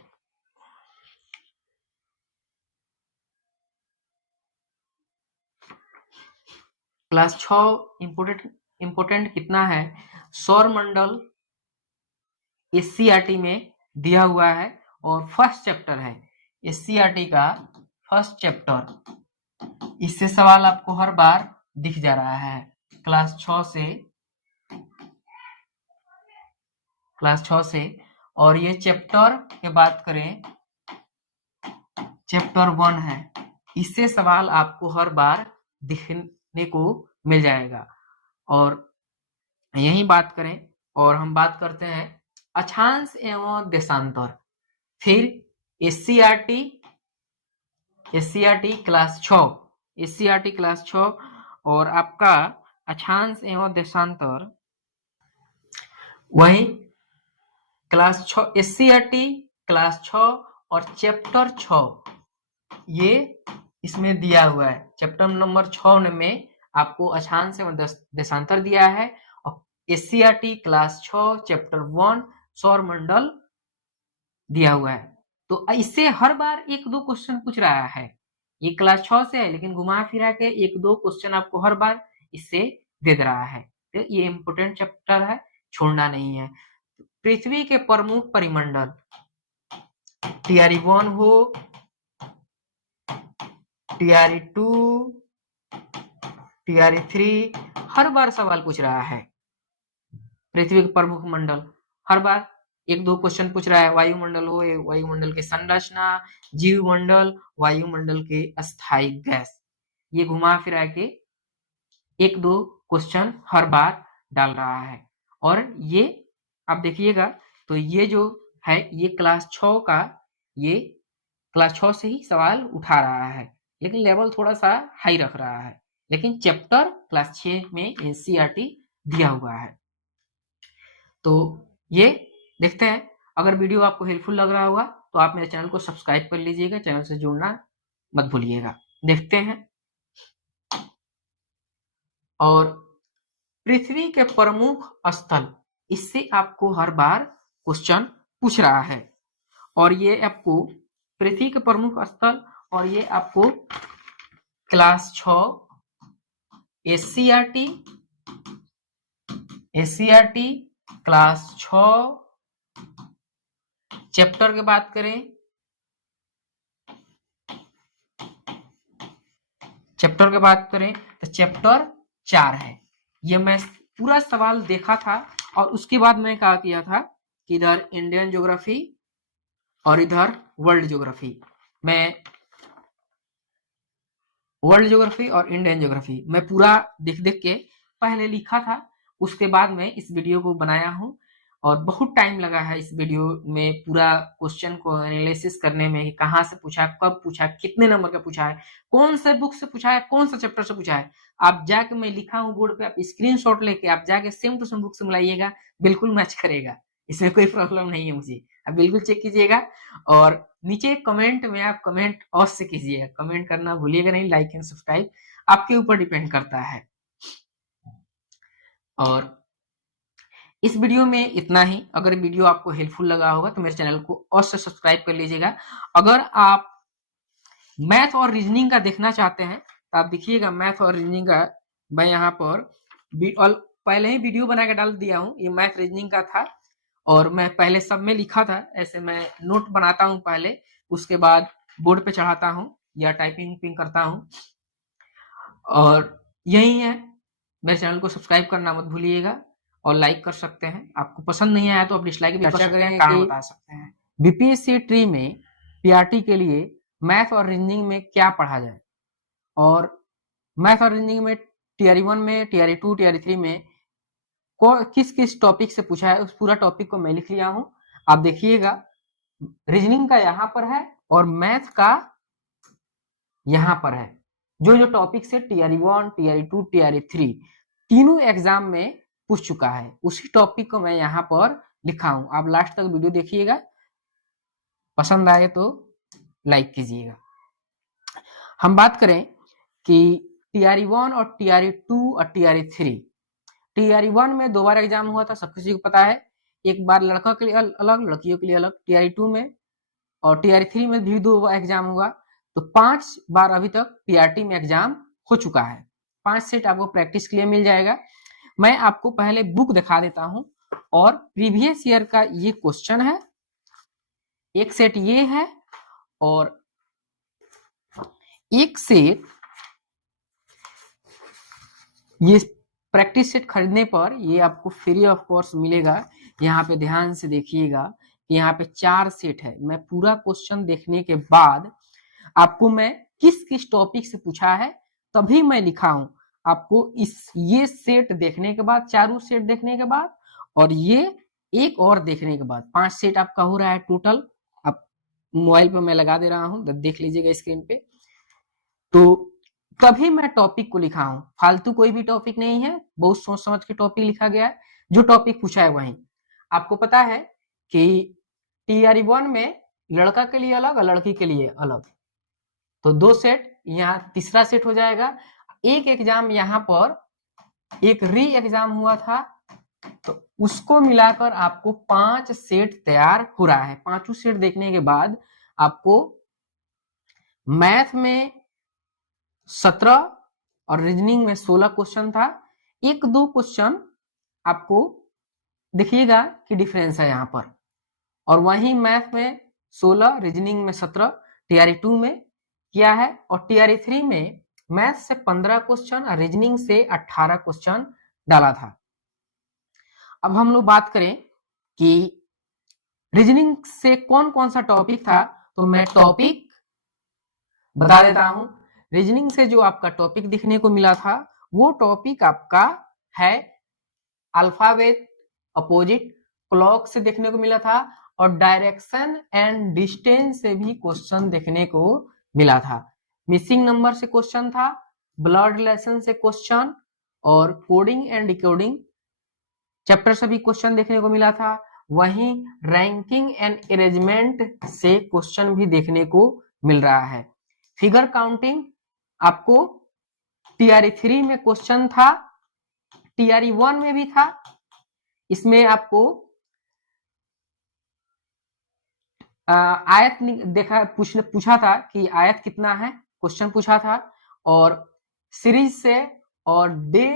क्लास 6 इंपोर्टेंट कितना है, सौर मंडल एससीईआरटी में दिया हुआ है और फर्स्ट चैप्टर है एससीईआरटी का फर्स्ट चैप्टर। इससे सवाल आपको हर बार दिख जा रहा है क्लास 6 से। और ये चैप्टर के बात करें, चैप्टर 1 है, इससे सवाल आपको हर बार दिखने को मिल जाएगा। और यही बात करें और हम बात करते हैं अक्षांश एवं देशांतर। फिर एससीईआरटी क्लास 6 और आपका अक्षांश एवं देशांतर वही क्लास 6 एससीईआरटी क्लास 6 और चैप्टर 6 ये इसमें दिया हुआ है। चैप्टर नंबर 6 में आपको अक्षांश एवं देशांतर दिया है और एससीईआरटी क्लास 6 चैप्टर 1 सौर मंडल दिया हुआ है। तो इससे हर बार 1-2 क्वेश्चन पूछ रहा है। ये क्लास 6 से है लेकिन घुमा फिरा के 1-2 क्वेश्चन आपको हर बार इससे दे रहा है, तो ये इंपोर्टेंट चैप्टर है, छोड़ना नहीं है। पृथ्वी के प्रमुख परिमंडल, टीआरई 1 हो, टीआरई 2, टीआरई 3, हर बार सवाल पूछ रहा है। पृथ्वी के प्रमुख मंडल हर बार 1-2 क्वेश्चन पूछ रहा है। वायुमंडल हो, वायुमंडल की संरचना, जीवमंडल, वायुमंडल के अस्थायी गैस, ये घुमा फिरा के 1-2 क्वेश्चन हर बार डाल रहा है। और ये आप देखिएगा तो ये जो है ये क्लास 6 का, ये क्लास 6 से ही सवाल उठा रहा है लेकिन लेवल थोड़ा सा हाई रख रहा है, लेकिन चैप्टर क्लास 6 में एनसीईआरटी दिया हुआ है। तो ये देखते हैं, अगर वीडियो आपको हेल्पफुल लग रहा होगा तो आप मेरे चैनल को सब्सक्राइब कर लीजिएगा, चैनल से जुड़ना मत भूलिएगा। देखते हैं, और पृथ्वी के प्रमुख स्थल, इससे आपको हर बार क्वेश्चन पूछ रहा है। और ये आपको पृथ्वी के प्रमुख स्थल, और ये आपको क्लास 6 एससीईआरटी क्लास 6 चैप्टर की बात करें, तो चैप्टर 4 है। ये मैं पूरा सवाल देखा था और उसके बाद मैं क्या किया था कि इधर इंडियन ज्योग्राफी और इधर वर्ल्ड ज्योग्राफी मैं वर्ल्ड ज्योग्राफी और इंडियन ज्योग्राफी मैं पूरा देख देख के पहले लिखा था, उसके बाद मैं इस वीडियो को बनाया हूँ और बहुत टाइम लगा है इस वीडियो में पूरा क्वेश्चन को एनालिसिस करने में, कहाँ से पूछा, कब पूछा, कितने नंबर का पूछा है, कौन से बुक से पूछा है, कौन सा चैप्टर से पूछा है। आप जाके, मैं लिखा हूँ बोर्ड पे, आप स्क्रीनशॉट लेके आप जाके सेम टू सेम बुक से मिलाइएगा, बिल्कुल मैच करेगा, इसमें कोई प्रॉब्लम नहीं है मुझे। आप बिल्कुल चेक कीजिएगा और नीचे कमेंट में आप कमेंट अवश्य कीजिएगा, कमेंट करना भूलिएगा नहीं, लाइक एंड सब्सक्राइब आपके ऊपर डिपेंड करता है। और इस वीडियो में इतना ही। अगर वीडियो आपको हेल्पफुल लगा होगा तो मेरे चैनल को अवश्य सब्सक्राइब कर लीजिएगा। अगर आप मैथ और रीजनिंग का देखना चाहते हैं तो आप देखिएगा, मैथ और रीजनिंग का मैं यहाँ पर पहले ही वीडियो बना के डाल दिया हूँ। ये मैथ रीजनिंग का था और मैं पहले सब में लिखा था, ऐसे मैं नोट बनाता हूँ पहले, उसके बाद बोर्ड पे चढ़ाता हूँ या टाइपिंग करता हूँ। और यही है, मेरे चैनल को सब्सक्राइब करना मत भूलिएगा और लाइक कर सकते हैं। आपको पसंद नहीं आया तो आप डिसलाइक भी कर सकते हैं, कारण बता सकते हैं। बीपीएससी ट्री में पीआरटी के लिए मैथ और रीजनिंग में क्या पढ़ा जाए, और मैथ और रीजनिंग में टीआरई 1 में, टीआरई 2, टीआरई 3 में किस किस टॉपिक से पूछा है, उस पूरा टॉपिक को मैं लिख लिया हूं। आप देखिएगा, रीजनिंग का यहाँ पर है और मैथ का यहाँ पर है। जो जो टॉपिक से टीआरई 1, टीआरई 2, टीआरई 3 तीनों एग्जाम में पूछ चुका है, उसी टॉपिक को मैं यहाँ पर लिखा हूं। आप लास्ट तक वीडियो देखिएगा, पसंद आए तो लाइक कीजिएगा। हम बात करें कि टीआरई 1 और टीआरई 2 और टीआरई 3। टीआरई 1 में 2 बार एग्जाम हुआ था, सब किसी को पता है, एक बार लड़का के लिए अलग, लड़कियों के लिए अलग। टीआरई 2 में और टीआरई 3 में भी 2 बार एग्जाम हुआ, तो 5 बार अभी तक टीआरटी में एग्जाम हो चुका है। 5 सेट आपको प्रैक्टिस के लिए मिल जाएगा। मैं आपको पहले बुक दिखा देता हूं और प्रीवियस ईयर का ये क्वेश्चन है, एक सेट ये है और एक सेट ये प्रैक्टिस सेट खरीदने पर ये आपको फ्री ऑफ कॉस्ट मिलेगा। यहाँ पे ध्यान से देखिएगा, यहाँ पे 4 सेट है। मैं पूरा क्वेश्चन देखने के बाद आपको मैं किस किस टॉपिक से पूछा है तभी मैं लिखा हूं। आपको ये सेट देखने के बाद, चारों सेट देखने के बाद और ये एक और देखने के बाद 5 सेट आपका हो रहा है टोटल। आप मोबाइल पे मैं लगा दे रहा हूं, देख लीजिएगा स्क्रीन पे। तो तभी मैं टॉपिक को लिखा हूं, फालतू कोई भी टॉपिक नहीं है, बहुत सोच समझ के टॉपिक लिखा गया है। जो टॉपिक पूछा है वही। आपको पता है कि टीआरई 1 में लड़का के लिए अलग और लड़की के लिए अलग, तो 2 सेट, यहाँ तीसरा सेट हो जाएगा। एक एग्जाम यहाँ पर एक री एग्जाम हुआ था, तो उसको मिलाकर आपको 5 सेट तैयार हो रहा है। 5 सेट देखने के बाद आपको मैथ में 17 और रीजनिंग में 16 क्वेश्चन था। 1-2 क्वेश्चन आपको देखिएगा कि डिफरेंस है यहाँ पर, और वहीं मैथ में 16, रीजनिंग में 17 टीआरई 2 में किया है, और टीआरई 3 में मैथ से 15 क्वेश्चन और रीजनिंग से 18 क्वेश्चन डाला था। अब हम लोग बात करें कि रीजनिंग से कौन कौन सा टॉपिक था, तो मैं टॉपिक बता देता हूं। रीजनिंग से जो आपका टॉपिक दिखने को मिला था वो टॉपिक आपका है अल्फाबेट, अपोजिट, क्लॉक से देखने को मिला था, और डायरेक्शन एंड डिस्टेंस से भी क्वेश्चन देखने को मिला था। मिसिंग नंबर से क्वेश्चन था, ब्लड रिलेशन से क्वेश्चन, और कोडिंग एंड डिकोडिंग चैप्टर से भी क्वेश्चन देखने को मिला था। वहीं रैंकिंग एंड अरेंजमेंट से क्वेश्चन भी देखने को मिल रहा है। फिगर काउंटिंग आपको टीआरई 3 में क्वेश्चन था, टीआरई 1 में भी था। इसमें आपको आयत देखा पूछा था कि आयत कितना है, क्वेश्चन पूछा था, और सीरीज से और डे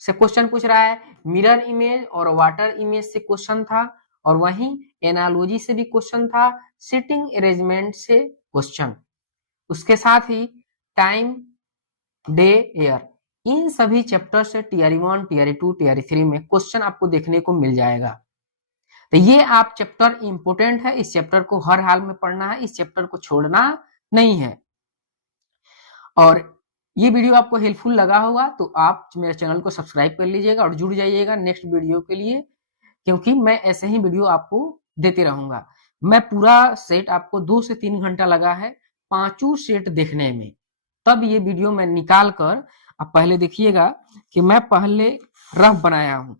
से क्वेश्चन पूछ रहा है। मिरर इमेज और वाटर इमेज से क्वेश्चन था, और वहीं एनालॉजी से भी क्वेश्चन था, सिटिंग अरेंजमेंट से क्वेश्चन, उसके साथ ही टाइम, डे, एयर, इन सभी चैप्टर से टीआरई 1, टीआरई 2, टीआरई 3 में क्वेश्चन आपको देखने को मिल जाएगा। तो ये आप चैप्टर इंपोर्टेंट है, इस चैप्टर को हर हाल में पढ़ना है, इस चैप्टर को छोड़ना नहीं है। और ये वीडियो आपको हेल्पफुल लगा होगा तो आप मेरे चैनल को सब्सक्राइब कर लीजिएगा और जुड़ जाइएगा नेक्स्ट वीडियो के लिए, क्योंकि मैं ऐसे ही वीडियो आपको देते रहूंगा। मैं पूरा सेट आपको 2 से 3 घंटा लगा है 5 सेट देखने में, तब ये वीडियो मैं निकाल कर, आप पहले देखिएगा कि मैं पहले रफ बनाया हूं,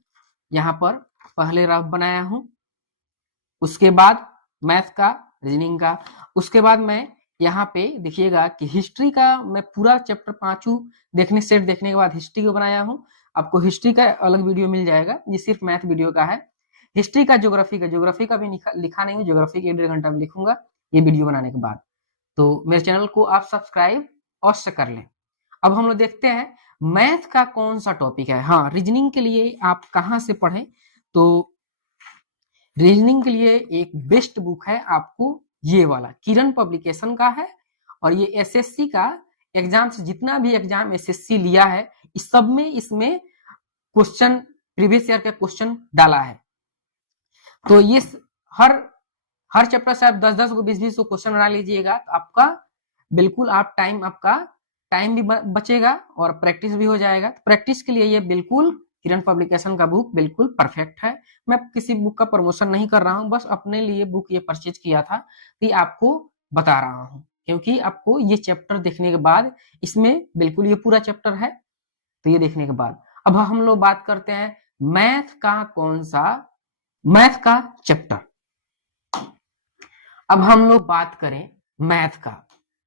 यहाँ पर पहले रफ बनाया हूं, उसके बाद मैथ का, रीजनिंग का, उसके बाद मैं यहाँ पे देखिएगा कि हिस्ट्री का मैं पूरा चैप्टर 5 देखने, सेट देखने के बाद हिस्ट्री को बनाया हूँ। आपको हिस्ट्री का अलग वीडियो मिल जाएगा, ये सिर्फ मैथ वीडियो का है। हिस्ट्री का, ज्योग्राफी का भी लिखा नहीं हूँ, ज्योग्राफी के 1.5 घंटा में लिखूंगा ये वीडियो बनाने के बाद। तो मेरे चैनल को आप सब्सक्राइब अवश्य कर लें। अब हम लोग देखते हैं मैथ का कौन सा टॉपिक है। हाँ, रीजनिंग के लिए आप कहाँ से पढ़ें, तो रीजनिंग के लिए एक बेस्ट बुक है आपको ये वाला, किरण पब्लिकेशन का है, और ये एसएससी का एग्जाम से, जितना भी एग्जाम एसएससी लिया है इस सब में इसमें क्वेश्चन, प्रीवियस ईयर का क्वेश्चन डाला है। तो ये हर चैप्टर से आप 10-10 को, 20-20 को क्वेश्चन बना लीजिएगा, तो आपका बिल्कुल आपका टाइम भी बचेगा और प्रैक्टिस भी हो जाएगा। प्रैक्टिस के लिए ये बिल्कुल किरण पब्लिकेशन का बुक बिल्कुल परफेक्ट है। मैं किसी बुक का प्रमोशन नहीं कर रहा हूँ, बस अपने लिए बुक ये परचेज किया था कि आपको बता रहा हूँ, क्योंकि आपको ये चैप्टर देखने के बाद, इसमें बिल्कुल ये पूरा चैप्टर है, तो ये देखने के बाद अब हम लोग बात करते हैं मैथ का कौन सा, मैथ का चैप्टर। अब हम लोग बात करें मैथ का,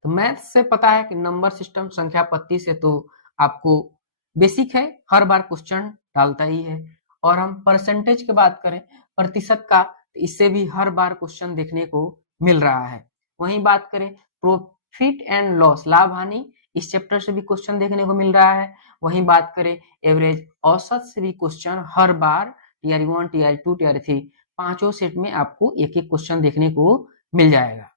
तो मैथ से पता है कि नंबर सिस्टम, संख्या पत्ती से तो आपको बेसिक है, हर बार क्वेश्चन डालता ही है। और हम परसेंटेज की बात करें, प्रतिशत का, तो इससे भी हर बार क्वेश्चन देखने को मिल रहा है। वहीं बात करें प्रॉफिट एंड लॉस, लाभ हानि, इस चैप्टर से भी क्वेश्चन देखने को मिल रहा है। वहीं बात करें एवरेज, औसत से भी क्वेश्चन हर बार टीआर 1, टीआर 2, टीआर 3 पांचों सेट में आपको एक एक क्वेश्चन देखने को मिल जाएगा।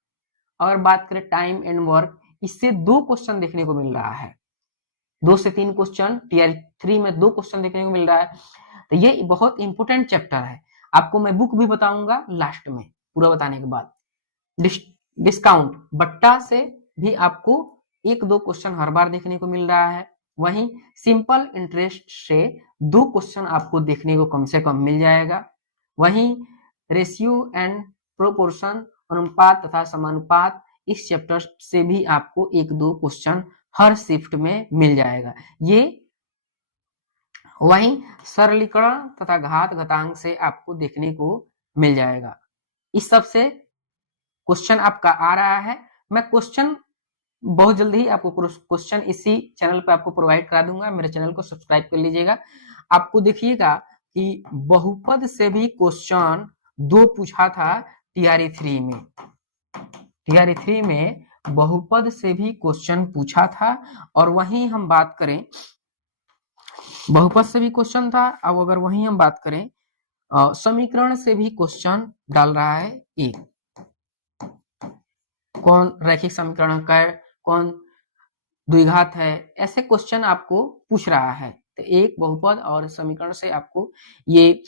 और बात करें टाइम एंड वर्क, इससे 2 क्वेश्चन देखने को मिल रहा है, 2 से 3 क्वेश्चन, टीआर 3 में 2 क्वेश्चन देखने को मिल रहा है। तो ये बहुत इंपॉर्टेंट चैप्टर है। आपको मैं बुक भी बताऊंगा लास्ट में, पूरा बताने के बाद। डिस्काउंट, बट्टा से भी आपको 1-2 क्वेश्चन हर बार देखने को मिल रहा है। वहीं सिंपल इंटरेस्ट से 2 क्वेश्चन आपको देखने को कम से कम मिल जाएगा। वहीं रेशियो एंड प्रोपोर्शन, अनुपात तथा समानुपात, इस चैप्टर से भी आपको 1-2 क्वेश्चन हर शिफ्ट में मिल जाएगा। ये वहीं सरलीकरण तथा घात घातांक से आपको देखने को मिल जाएगा। इस सब से क्वेश्चन आपका आ रहा है। मैं क्वेश्चन बहुत जल्दी ही आपको क्वेश्चन इसी चैनल पे आपको प्रोवाइड करा दूंगा, मेरे चैनल को सब्सक्राइब कर लीजिएगा। आपको देखिएगा कि बहुपद से भी क्वेश्चन 2 पूछा था टीआरई 3 में, टीआरई 3 में बहुपद से भी क्वेश्चन पूछा था। और वहीं हम बात करें, बहुपद से भी क्वेश्चन था। अब अगर वहीं हम बात करें समीकरण से भी क्वेश्चन डाल रहा है एक, कौन रैखिक समीकरण का, कौन द्विघात है, ऐसे क्वेश्चन आपको पूछ रहा है। तो एक बहुपद और समीकरण से आपको ये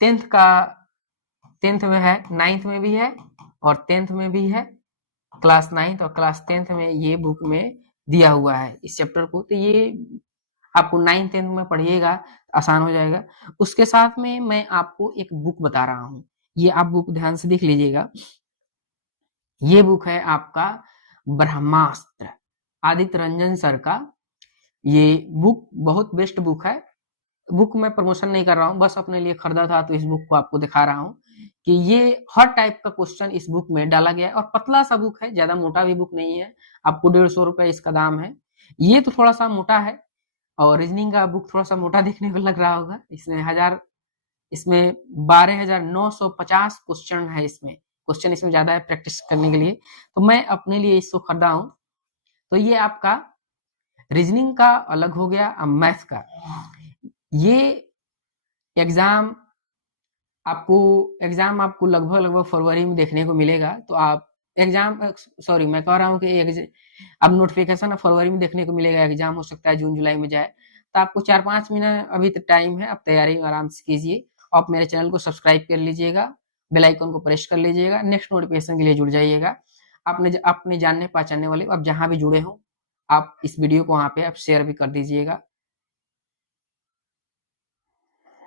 10th में है, 9th में भी है और 10th में भी है, क्लास 9th और क्लास 10th में ये बुक में दिया हुआ है इस चैप्टर को। तो ये आपको 9th-10th में पढ़िएगा, आसान हो जाएगा। उसके साथ में मैं आपको एक बुक बता रहा हूँ, ये आप बुक ध्यान से देख लीजिएगा। ये बुक है आपका ब्रह्मास्त्र, आदित्य रंजन सर का। ये बुक बहुत बेस्ट बुक है। बुक में प्रमोशन नहीं कर रहा हूँ, बस अपने लिए खरीदा था तो इस बुक को आपको दिखा रहा हूँ कि ये हर टाइप का क्वेश्चन इस बुक में डाला गया है। और पतला सा बुक है, ज्यादा मोटा भी बुक नहीं है। आपको 150 रुपए इसका दाम है। ये तो थोड़ा सा मोटा है, और रीजनिंग का बुक थोड़ा सा मोटा देखने को लग रहा होगा। इसमें 12,950 क्वेश्चन है। क्वेश्चन इसमें ज्यादा है प्रैक्टिस करने के लिए, तो मैं अपने लिए इसको खरीदा हूँ। तो ये आपका रीजनिंग का अलग हो गया। अब मैथ का, ये एग्जाम आपको लगभग फरवरी में देखने को मिलेगा। तो आप मैं कह रहा हूँ कि अब नोटिफिकेशन फरवरी में देखने को मिलेगा, एग्जाम हो सकता है जून जुलाई में जाए। तो आपको 4-5 महीना अभी तो टाइम है, आप तैयारी आराम से कीजिए। आप मेरे चैनल को सब्सक्राइब कर लीजिएगा, बेल आइकन को प्रेस कर लीजिएगा, नेक्स्ट नोटिफिकेशन के लिए जुड़ जाइएगा। अपने जानने पहचानने वाले आप जहाँ भी जुड़े हो आप इस वीडियो को वहाँ पे आप शेयर भी कर दीजिएगा।